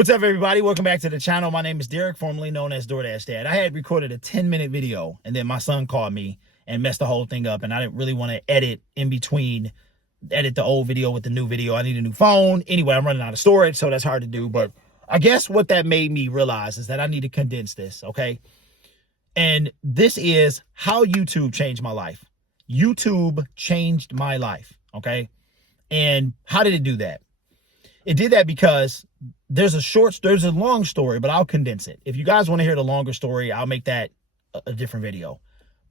What's up, everybody? Welcome back to the channel. My name is Derek, formerly known as DoorDash Dad. I had recorded a 10-minute video, and then my son called me and messed the whole thing up, and I didn't really want to edit the old video with the new video. I need a new phone. Anyway, I'm running out of storage, so that's hard to do. But I guess what that made me realize is that I need to condense this, okay? And this is how YouTube changed my life. YouTube changed my life, okay? And how did it do that? It did that because there's a long story, but I'll condense it. If you guys want to hear the longer story, I'll make that a different video.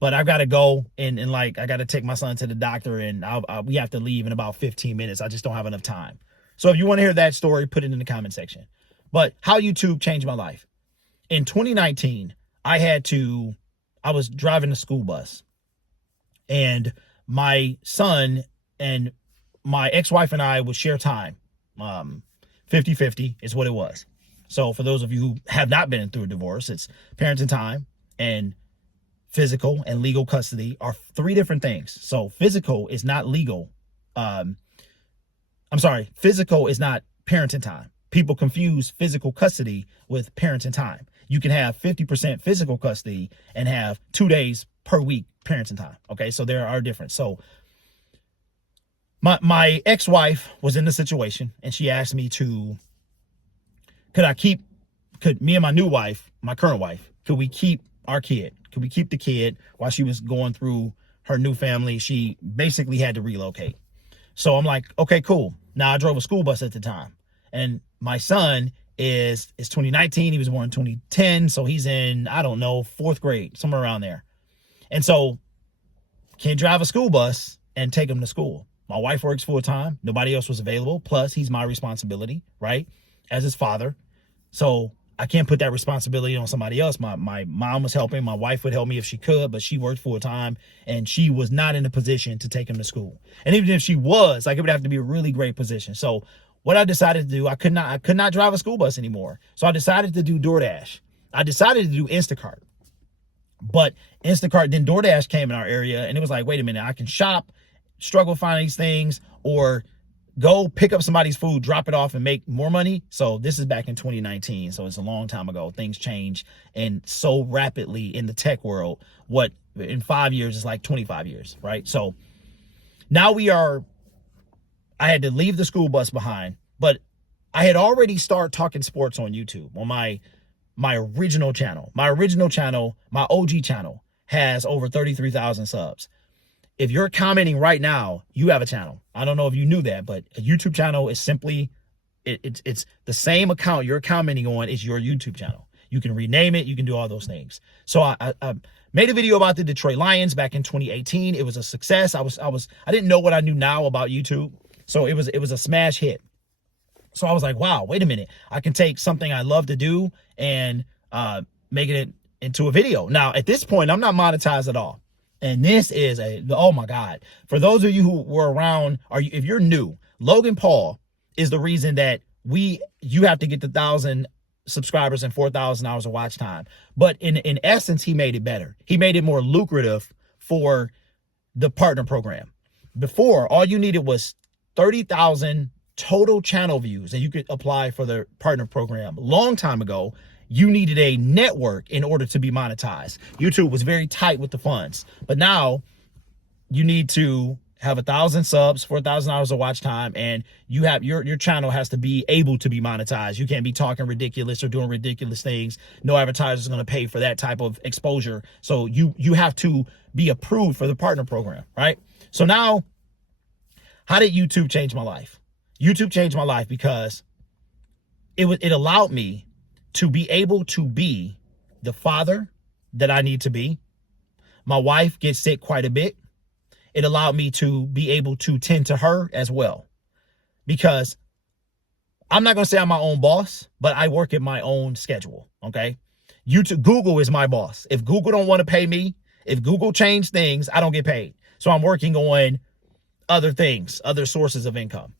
But I've got to go and I got to take my son to the doctor, and we have to leave in about 15 minutes. I just don't have enough time. So if you want to hear that story, put it in the comment section. But how YouTube changed my life. In 2019, I was driving a school bus, and my son and my ex-wife and I would share time. 50-50 is what it was. So for those of you who have not been through a divorce, it's parenting time and physical and legal custody are three different things. So physical is not legal. Physical is not parenting time. People confuse physical custody with parenting time. You can have 50% physical custody and have 2 days per week parenting time. Okay, so there are different. So my ex-wife was in the situation, and she asked me could me and my new wife, my current wife, could we keep our kid? Could we keep the kid while she was going through her new family? She basically had to relocate. So I'm like, okay, cool. Now I drove a school bus at the time, and my son is 2019. He was born in 2010. So he's in, I don't know, 4th grade, somewhere around there. And so can't drive a school bus and take him to school. My wife works full time. Nobody else was available. Plus, he's my responsibility, right? As his father. So I can't put that responsibility on somebody else. My mom was helping. My wife would help me if she could, but she worked full time, and she was not in a position to take him to school. And even if she was, it would have to be a really great position. So what I decided to do, I could not drive a school bus anymore. So I decided to do DoorDash. I decided to do Instacart. But Instacart, then DoorDash came in our area, and it was like, wait a minute, I can shop, struggle finding these things, or go pick up somebody's food, drop it off, and make more money. So this is back in 2019. So it's a long time ago. Things change and so rapidly in the tech world. What in 5 years is like 25 years, right? So now I had to leave the school bus behind, but I had already started talking sports on YouTube on my original channel. My original channel, my OG channel, has over 33,000 subs. If you're commenting right now, you have a channel. I don't know if you knew that, but a YouTube channel is simply, it's the same account you're commenting on is your YouTube channel. You can rename it. You can do all those things. So I made a video about the Detroit Lions back in 2018. It was a success. I didn't know what I knew now about YouTube. So it was a smash hit. So I was like, wow, wait a minute. I can take something I love to do and make it into a video. Now, at this point, I'm not monetized at all. And this is oh my God. For those of you who were around, if you're new, Logan Paul is the reason that you have to get the 1,000 subscribers and 4,000 hours of watch time. But in essence, he made it better. He made it more lucrative for the partner program. Before, all you needed was 30,000 total channel views, and you could apply for the partner program. Long time ago, you needed a network in order to be monetized. YouTube was very tight with the funds, but now you need to have 1,000 subs, 4,000 hours of watch time, and you have your channel has to be able to be monetized. You can't be talking ridiculous or doing ridiculous things. No advertiser is going to pay for that type of exposure. So you have to be approved for the partner program, right? So now, how did YouTube change my life? YouTube changed my life because it allowed me to be able to be the father that I need to be. My wife gets sick quite a bit. It allowed me to be able to tend to her as well. Because I'm not going to say I'm my own boss, but I work at my own schedule, okay? Google is my boss. If Google don't want to pay me, if Google change things, I don't get paid. So I'm working on other things, other sources of income.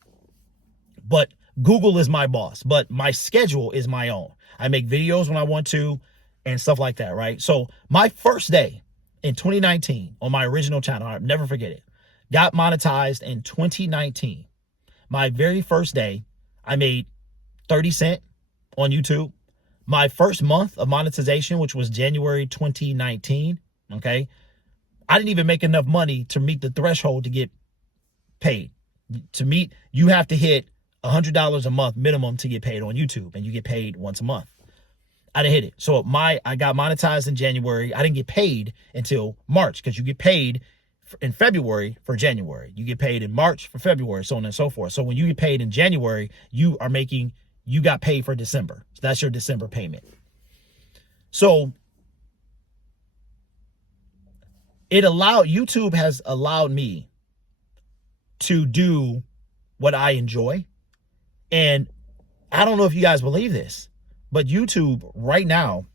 But Google is my boss, but my schedule is my own. I make videos when I want to and stuff like that, right? So my first day in 2019 on my original channel, I'll never forget it, got monetized in 2019. My very first day, I made 30 cents on YouTube. My first month of monetization, which was January 2019, okay, I didn't even make enough money to meet the threshold to get paid. To meet, you have to hit $100 a month minimum to get paid on YouTube, and you get paid once a month. I didn't hit it. So I got monetized in January. I didn't get paid until March, because you get paid in February for January. You get paid in March for February, so on and so forth. So when you get paid in January, you got paid for December. So that's your December payment. So YouTube has allowed me to do what I enjoy. And I don't know if you guys believe this, but YouTube right now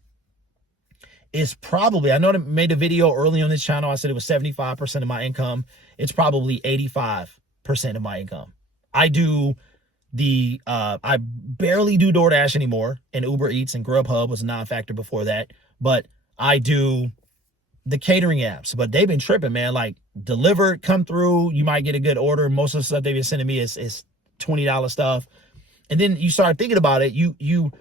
is probably, I know I made a video early on this channel. I said it was 75% of my income. It's probably 85% of my income. I barely do DoorDash anymore, and Uber Eats and Grubhub was a non-factor before that. But I do the catering apps, but they've been tripping, man. Like, delivered, come through, you might get a good order. Most of the stuff they've been sending me is $20 stuff. And then you start thinking about it. You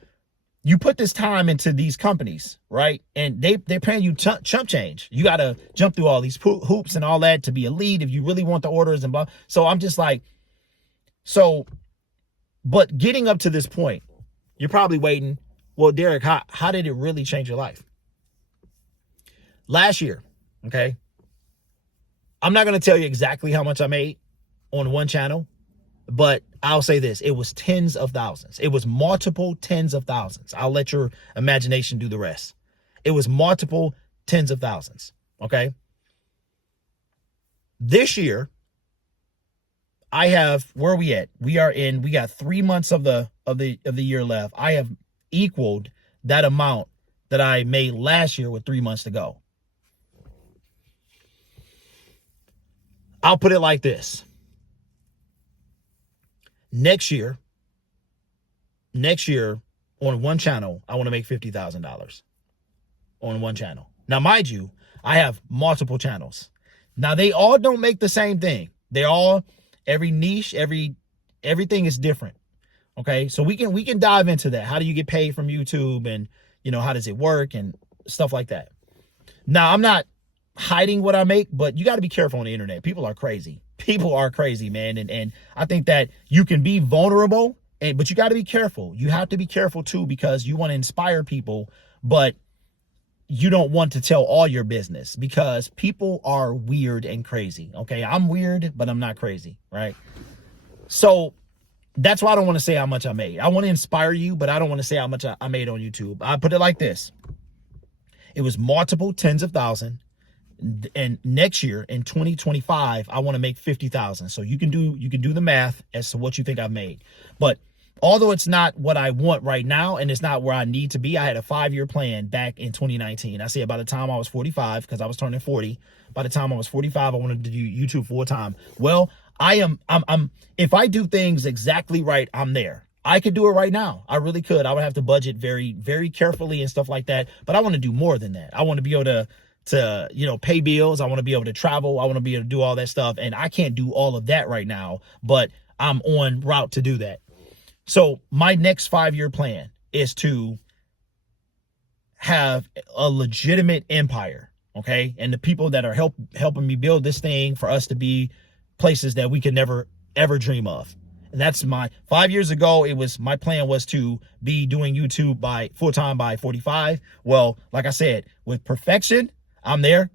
put this time into these companies, right? And they're paying you chump change. You got to jump through all these hoops and all that to be a lead if you really want the orders and blah. So I'm just like, but getting up to this point, you're probably waiting, well, Derek, how did it really change your life? Last year, okay, I'm not going to tell you exactly how much I made on one channel, but I'll say this. It was tens of thousands. It was multiple tens of thousands. I'll let your imagination do the rest. It was multiple tens of thousands, okay? This year, where are we at? We got 3 months of the year left. I have equaled that amount that I made last year with 3 months to go. I'll put it like this. Next year on one channel, I want to make $50,000 on one channel. Now, mind you, I have multiple channels. Now, they all don't make the same thing. Every niche, everything is different. Okay. So we can dive into that. How do you get paid from YouTube, and, how does it work and stuff like that? Now, I'm not hiding what I make, but you got to be careful on the internet. People are crazy. People are crazy, man. And I think that you can be vulnerable, but you got to be careful. You have to be careful too, because you want to inspire people, but you don't want to tell all your business, because people are weird and crazy. Okay. I'm weird, but I'm not crazy. Right. So that's why I don't want to say how much I made. I want to inspire you, but I don't want to say how much I made on YouTube. I put it like this. It was multiple tens of thousands. And next year in 2025, I want to make 50,000. So you can do the math as to what you think I've made. But although it's not what I want right now, and it's not where I need to be, I had a 5-year plan back in 2019. I said by the time I was 45, because I was turning 40, by the time I was 45, I wanted to do YouTube full time. Well, I'm if I do things exactly right, I'm there. I could do it right now. I really could. I would have to budget very, very carefully and stuff like that. But I want to do more than that. I want to be able to pay bills. I want to be able to travel. I want to be able to do all that stuff. And I can't do all of that right now, but I'm on route to do that. So my next 5-year plan is to have a legitimate empire. Okay. And the people that are helping me build this thing, for us to be places that we could never, ever dream of. And that's 5 years ago. My plan was to be doing YouTube full time by 45. Well, like I said, with perfection, I'm there.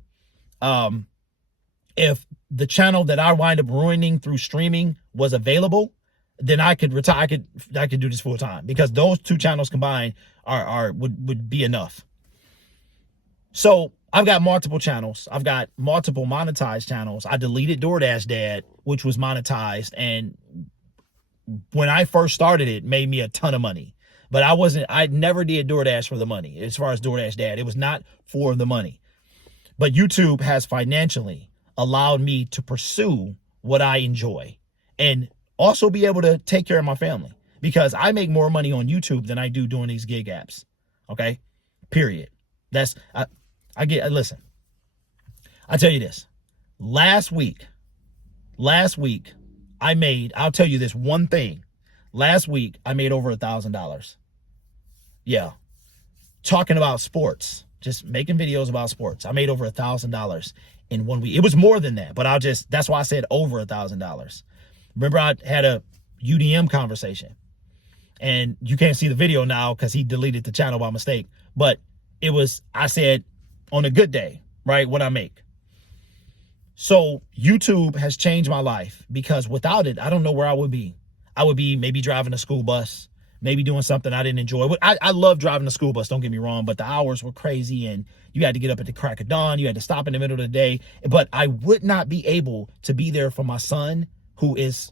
If the channel that I wind up ruining through streaming was available, then I could retire. I could do this full time, because those two channels combined would be enough. So I've got multiple channels. I've got multiple monetized channels. I deleted DoorDash Dad, which was monetized, and when I first started, it made me a ton of money. But I never did DoorDash for the money. As far as DoorDash Dad, it was not for the money. But YouTube has financially allowed me to pursue what I enjoy, and also be able to take care of my family, because I make more money on YouTube than I do doing these gig apps. Okay. Period. Listen, I tell you this, last week, I'll tell you this one thing. Last week, I made over $1,000. Yeah. Talking about sports, just making videos about sports. I made over $1,000 in 1 week. It was more than that, but that's why I said over $1,000. Remember, I had a UDM conversation, and you can't see the video now because he deleted the channel by mistake. But I said on a good day, right, what I make. So YouTube has changed my life, because without it, I don't know where I would be. I would be maybe driving a school bus, maybe doing something I didn't enjoy. I love driving the school bus, don't get me wrong, but the hours were crazy, and you had to get up at the crack of dawn. You had to stop in the middle of the day. But I would not be able to be there for my son, he's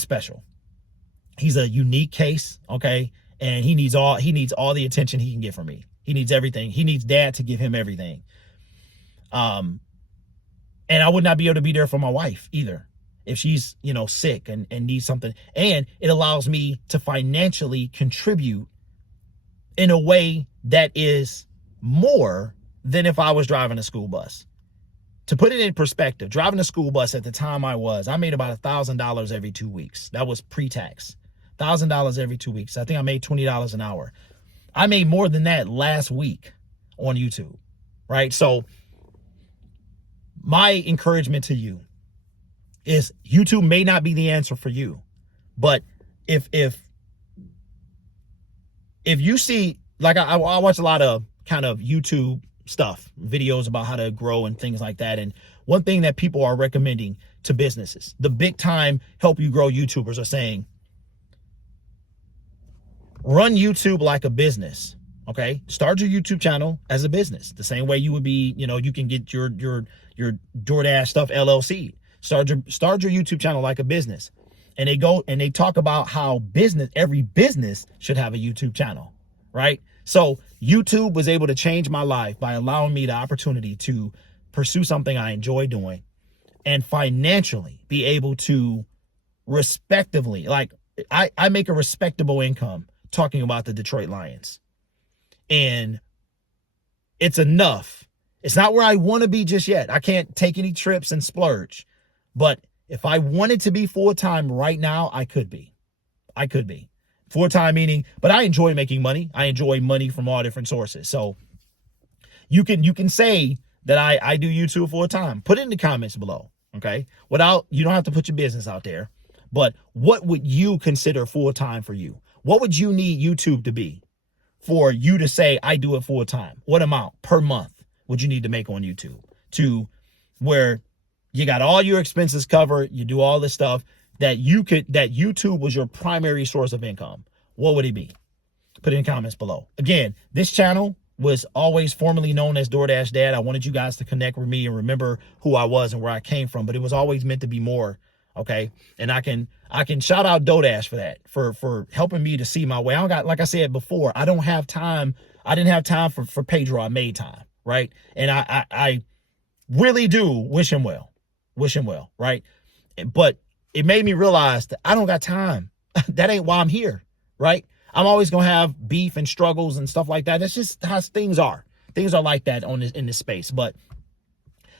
special. He's a unique case, okay? And he needs all the attention he can get from me. He needs everything. He needs dad to give him everything. And I would not be able to be there for my wife either, if she's, sick and needs something. And it allows me to financially contribute in a way that is more than if I was driving a school bus. To put it in perspective, driving a school bus at the time I made about $1,000 every 2 weeks. That was pre-tax. $1,000 every 2 weeks. I think I made $20 an hour. I made more than that last week on YouTube, right? So my encouragement to you is YouTube may not be the answer for you, but if you see, like I watch a lot of kind of YouTube stuff, videos about how to grow and things like that. And one thing that people are recommending to businesses, the big time help you grow YouTubers are saying, run YouTube like a business. Okay. Start your YouTube channel as a business, the same way you would be, you can get your DoorDash stuff LLC. Start your YouTube channel like a business. And they talk about how every business should have a YouTube channel, right? So YouTube was able to change my life by allowing me the opportunity to pursue something I enjoy doing and financially be able to respectively, like I make a respectable income talking about the Detroit Lions. And it's enough. It's not where I want to be just yet. I can't take any trips and splurge. But if I wanted to be full-time right now, I could be. Full-time meaning, but I enjoy making money. I enjoy money from all different sources. So you can say that I do YouTube full-time. Put it in the comments below, okay? You don't have to put your business out there, but what would you consider full-time for you? What would you need YouTube to be for you to say, I do it full-time? What amount per month would you need to make on YouTube to where you got all your expenses covered, you do all this stuff that YouTube was your primary source of income? What would it be? Put it in comments below. Again, this channel was always formerly known as DoorDash Dad. I wanted you guys to connect with me and remember who I was and where I came from, but it was always meant to be more. Okay. And I can shout out DoorDash for that, for helping me to see my way. Like I said before, I don't have time. I didn't have time for Pedro. I made time. Right. And I really do wish him well, right? But it made me realize that I don't got time. That ain't why I'm here, right? I'm always going to have beef and struggles and stuff like that. That's just how things are. Things are like that in this space, but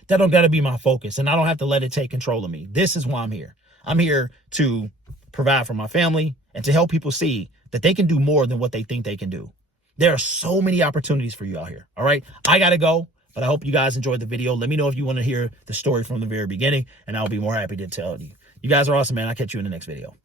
that don't got to be my focus, and I don't have to let it take control of me. This is why I'm here. I'm here to provide for my family and to help people see that they can do more than what they think they can do. There are so many opportunities for you out here. All right. I got to go, but I hope you guys enjoyed the video. Let me know if you want to hear the story from the very beginning, and I'll be more happy to tell you. You guys are awesome, man. I'll catch you in the next video.